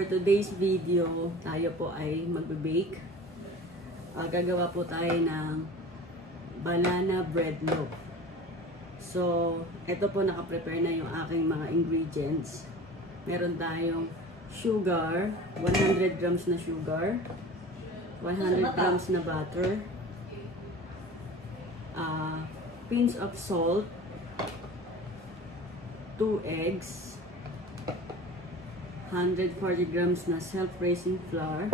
for today's video, tayo po ay magbe-bake. Gagawa po tayo ng banana bread loaf. So, ito po naka-prepare na yung aking mga ingredients. Meron tayong sugar, 100 grams na sugar, 100 grams na butter, pinch of salt, 2 eggs, 140 grams na self-raising flour,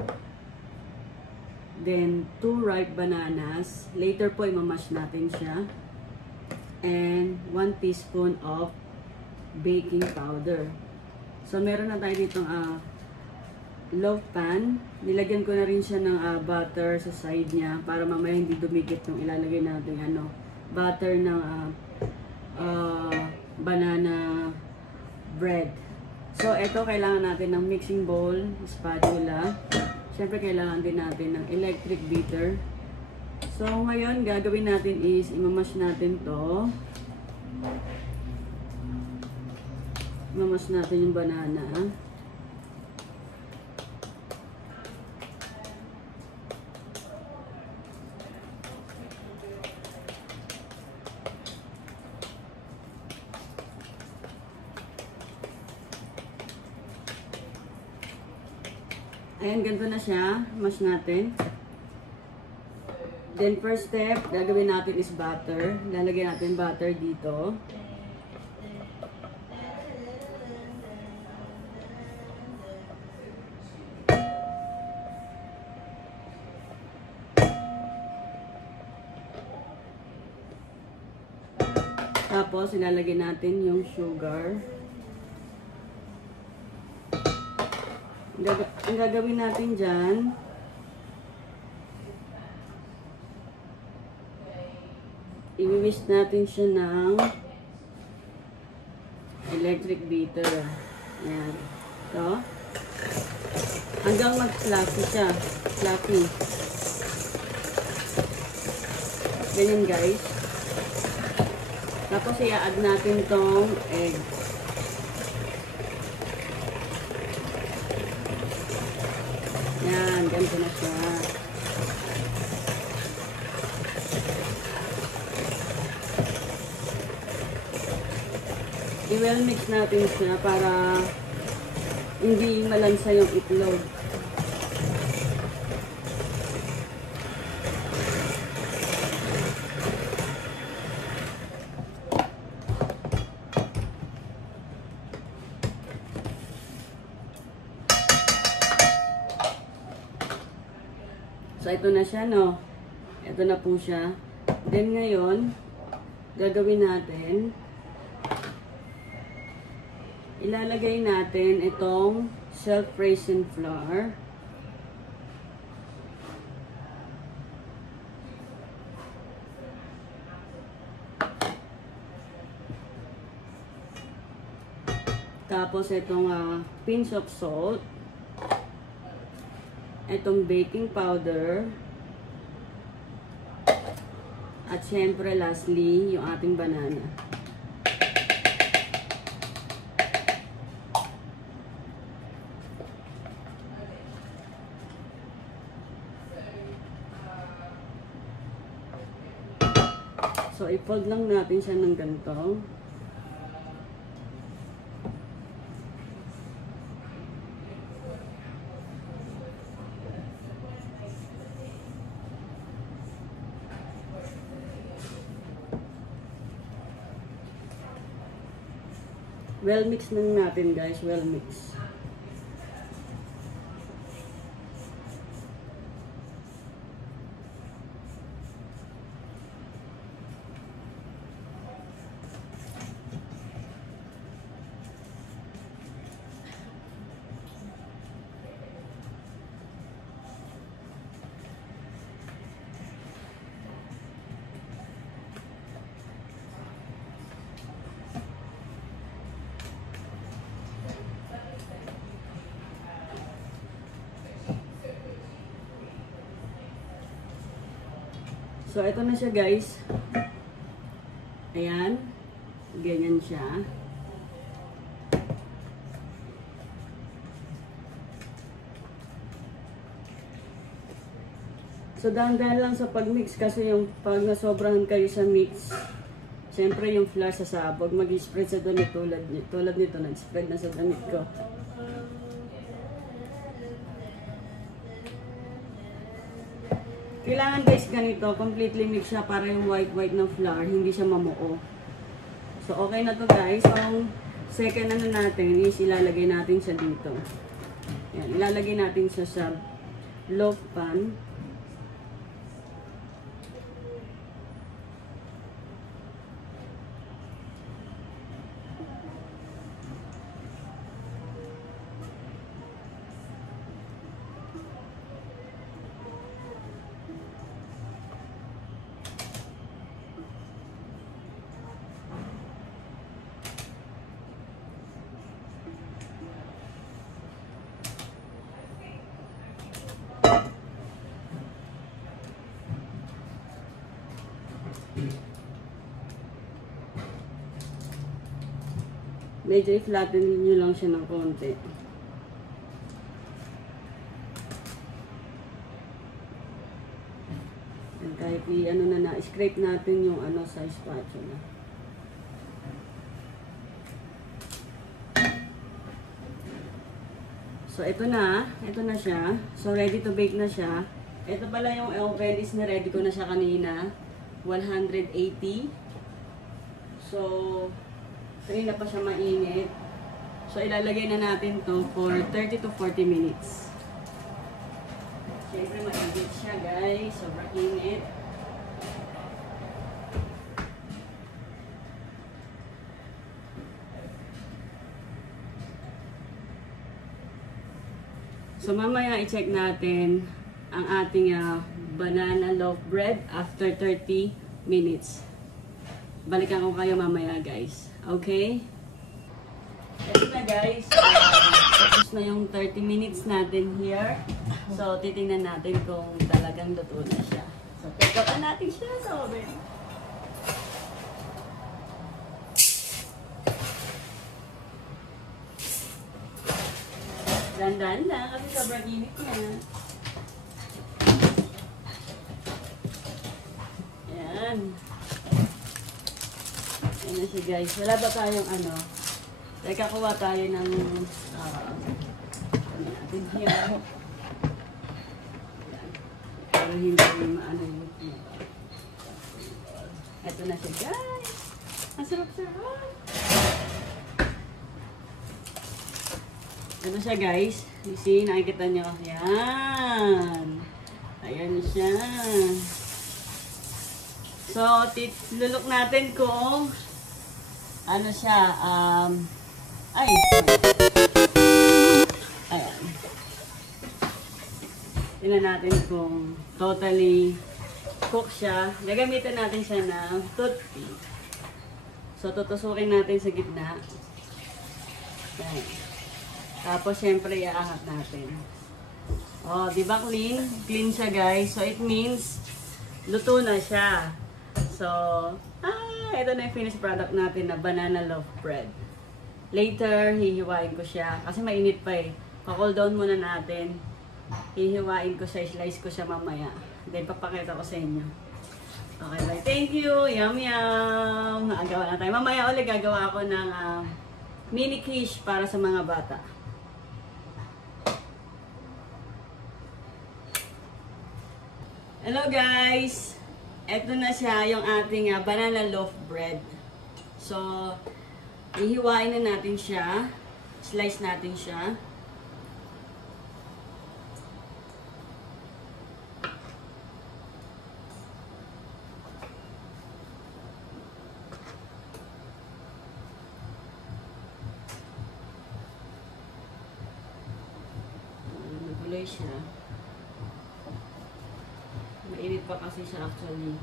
then 2 ripe bananas. Later po imamash natin siya, and 1 teaspoon of baking powder. So meron na tayo ditong loaf pan. Nilagyan ko na rin siya ng butter sa side niya para mamaya hindi dumikit yung ilalagay natin butter ng banana bread. So, ito kailangan natin ng mixing bowl, spatula. Siyempre, kailangan din natin ng electric beater. So, ngayon, gagawin natin is, imamash natin to. Imamash natin yung banana. Ayan, ganito na siya. Mash natin. Then, first step, gagawin natin is butter. Lalagyan natin butter dito. Tapos, ilalagay natin yung sugar. Ang gagawin natin dyan, i-whisk natin siya ng electric beater. Ayan. Ito. Hanggang mag-fluffy siya. Fluffy. Ganyan, guys. Tapos, i-add natin tong egg. Yan, ganito na siya. I-well mix natin siya para hindi malansa yung itlog. So, ito na siya, no? Ito na po siya. Then, ngayon, gagawin natin, ilalagay natin itong self-raising flour. Tapos, itong pinch of salt. Itong baking powder, at syempre lastly yung ating banana. So i-fold lang natin siya ng ganito. Well mix lang natin, guys. Well mix. So, ito na siya, guys. Ayan. Ganyan siya. So, dahan-dahan lang sa pag-mix kasi yung pag nasobrahan kayo sa mix, siyempre yung flour sasabog, mag-spread sa damit tulad nito, nag-spread na sa damit ko. Kailangan guys ganito, completely mix siya para yung white ng flour, hindi siya mamuo. So, okay na to guys. Ang second ano natin is ilalagay natin siya dito. Yan, ilalagay natin siya sa loaf pan. Medyo i-flatten nyo lang siya ng konti. And kahit i-ano na scrape natin yung ano sa spatula. So ito na siya. So ready to bake na siya. Ito pala yung oven is na-ready ko na siya kanina. 180. So kanina pa siya mainit. So, ilalagay na natin to for 30 to 40 minutes. Siyempre, mainit siya, guys. Sobrang init. So, mamaya i-check natin ang ating banana loaf bread after 30 minutes. Balikan ko kayo mamaya, guys. Okay? Ito na guys, tapos na yung 30 minutes natin here. So, titingnan natin kung talagang luto na siya. So, take out natin siya sa oven. Dandan lang kasi sobrang init niya. Ayan. Ayan na siya guys. Wala ba tayong ano? Teka, kuha tayo ng ano natin here. Pero hindi maano yung ito na siya guys. Ang sarap-sarap. Ito siya guys. You see, nakikita nyo. Ayan. Ayan siya. So, lulok natin kung ano siya, ay. Ayan. Tingnan natin kung totally cook siya. Gagamitan natin siya ng toothpick. So, tutusukin natin sa gitna. Ayan. Tapos, syempre, iaangat natin. Oh, di ba clean? Clean siya, guys. So, it means, luto na siya. So, ito na yung finished product natin na banana loaf bread. Later, hihiwain ko siya. Kasi mainit pa eh. Pa-cool down muna natin. Hihiwain ko siya, slice ko siya mamaya. Then, papakita ko sa inyo. Okay, bye. Thank you. Yum, yum. Gagawa na tayo. Mamaya ulit gagawa ako ng mini quiche para sa mga bata. Hello guys! Ito na siya yung ating banana loaf bread. So, ihiwain na natin siya. Slice natin siya. Nagulay siya. Mainit pa kasi siya actually.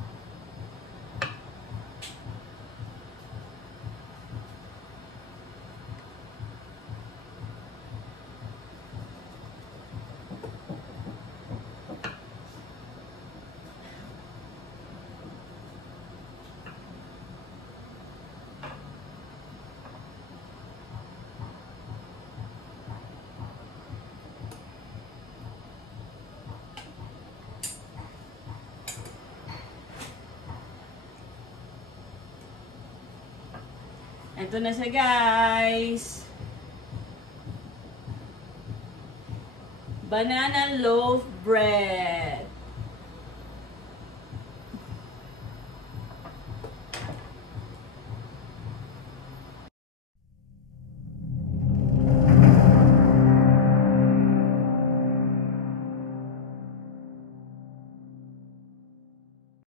Ito na siya, guys. Banana loaf bread.